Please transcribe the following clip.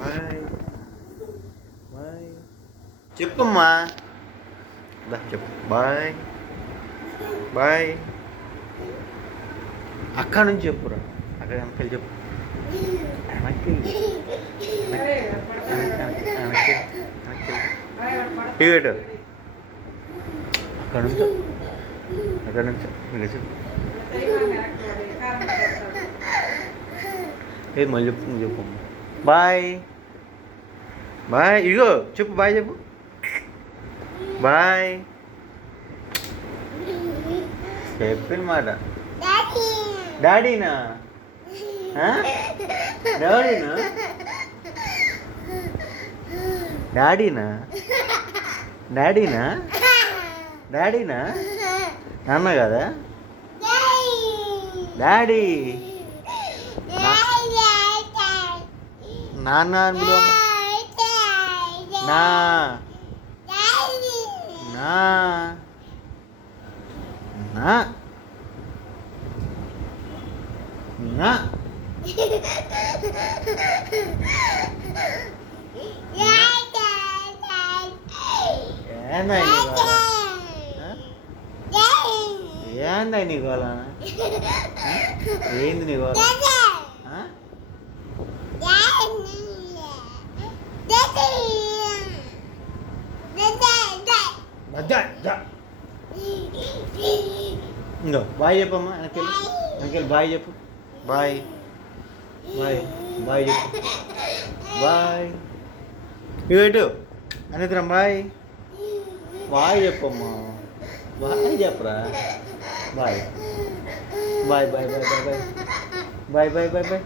Bye bye చెప్పమ్మా. చెప్పు bye bye. అక్కడ నుంచి చెప్పురా, అక్కడ వెనకాల చెప్పు. వెనక్కి పెట్టు. అక్కడ నుంచి అక్కడ నుంచి ఇంకా చెప్పు. ఏది మళ్ళీ చెప్పు, నువ్వు చెప్పు. Bye bye. ఇగో చెప్పు బాయ్ చెప్పు. బాయ్ చెప్పిన మాట. డాడీనా డాడీనా డాడీనా డాడీనా డాడీనా నాన్న కదా డాడీ. నాన్న అని పిలువమ్మా. నా నా నా నా ఏందా నీ గోళ? ఏంది నీ గోళ? ఇంకో బాయ్ చెప్పమ్మా. వెనకెళ్ళి వెనకెళ్ళి బాయ్ చెప్పు. బాయ్ బాయ్ బాయ్ చెప్పు. బాయ్ ఇటు అనిద్రం. బాయ్ బాయ్ చెప్పమ్మా. బాయ్ చెప్పరా. Bye bye bye bye bye bye bye bye bye bye.